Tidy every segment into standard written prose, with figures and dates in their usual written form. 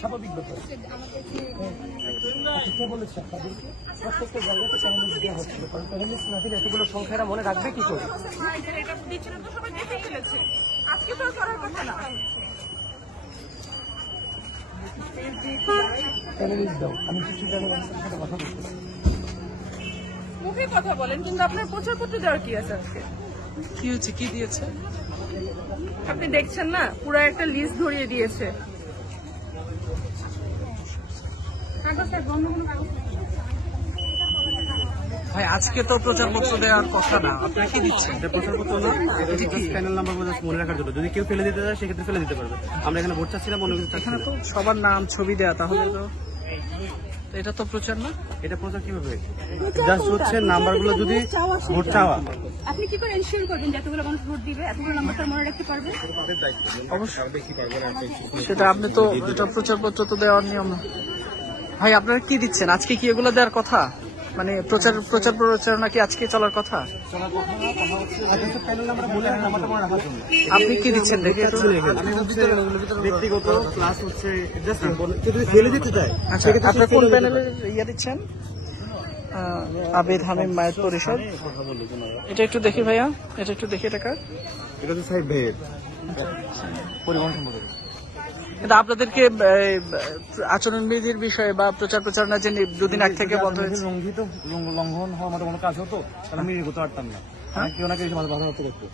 স্বাভাবিক ব্যাপার। কে বলেছে আপনাদেরকে? প্রত্যেকটা জায়গাতে প্যানেলিস্ট দেওয়া হচ্ছিল, কারণ প্যানেলিস্ট না দিলে এতগুলো সংখ্যারা মনে রাখবে কি করে? প্যানেলিস্ট দাও, আমি কিছু জানি সাথে কথা বলতে পারি। মুখে কথা বলেন, কিন্তু আপনার প্রচারপত্র দেওয়ার কি আছে আজকে? কি হচ্ছে, কি দিয়েছে? আপনি দেখছেন না, পুরো একটা লিস্ট ধরিয়ে দিয়েছে। ভাই আজকে তো প্রচারপত্র দেওয়ার কথা না, আপনারা কি দিচ্ছেন? এটা প্রচারপত্র না, এটা কি প্যানেল নাম্বার মনে রাখার জন্য। যদি কেউ ফেলে দিতে চায় সেক্ষেত্রে ফেলে দিতে পারবে। আমরা এখানে ভোট চাচ্ছিলাম, অন্য কিছু চাচ্ছি এখানে না। তো সবার নাম ছবি দেয়া, তাহলে তো এটা তো প্রচার না। এটা প্রচার কিভাবে? জাস্ট হচ্ছে নাম্বারগুলো যদি ভোট চাওয়া। আপনি কি করে এনশিওর করবেন যে এতগুলো মানুষ ভোট দিবে, এতগুলো নাম্বারটা মনে রাখতে পারবে? সেটা আপনি তো, এটা প্রচারপত্র তো দেওয়ার নিয়ম না। ভাই আপনারা কি দিচ্ছেন আজকে? কি এগুলো দেওয়ার কথা? মানে প্রচার প্রচারণা কি আজকে চলার কথা? আপনি কি দিচ্ছেন দেখে একটু? ব্যক্তিগত ক্লাস হচ্ছে যদি ফেলে দিতে চায়। আচ্ছা, আপনার কোন প্যানেলের ইয়ে দিচ্ছেন? আবেদ হামিম মায়ের পরিষদ। এটা একটু দেখি ভাইয়া, এটা একটু দেখি। টাকা এটা তো সাহেব ভাইয়ের পরিবহন সম্পর্কে। কিন্তু আপনাদেরকে আচরণবিধির বিষয়ে বা প্রচারণা যে দুদিন আগ থেকে বন্ধ হয়েছে, লঙ্ঘন হওয়ার মতো কোনো কাজ হতো তাহলে আমি করতে পারতাম না। কেউ না কেউ বাধা হতে দেখতো।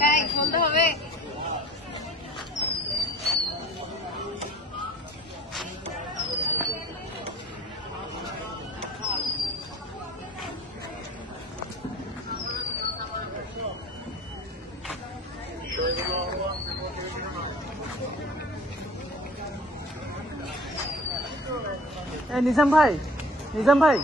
হ্যাঁ, বলতে হবে। নিজাম ভাই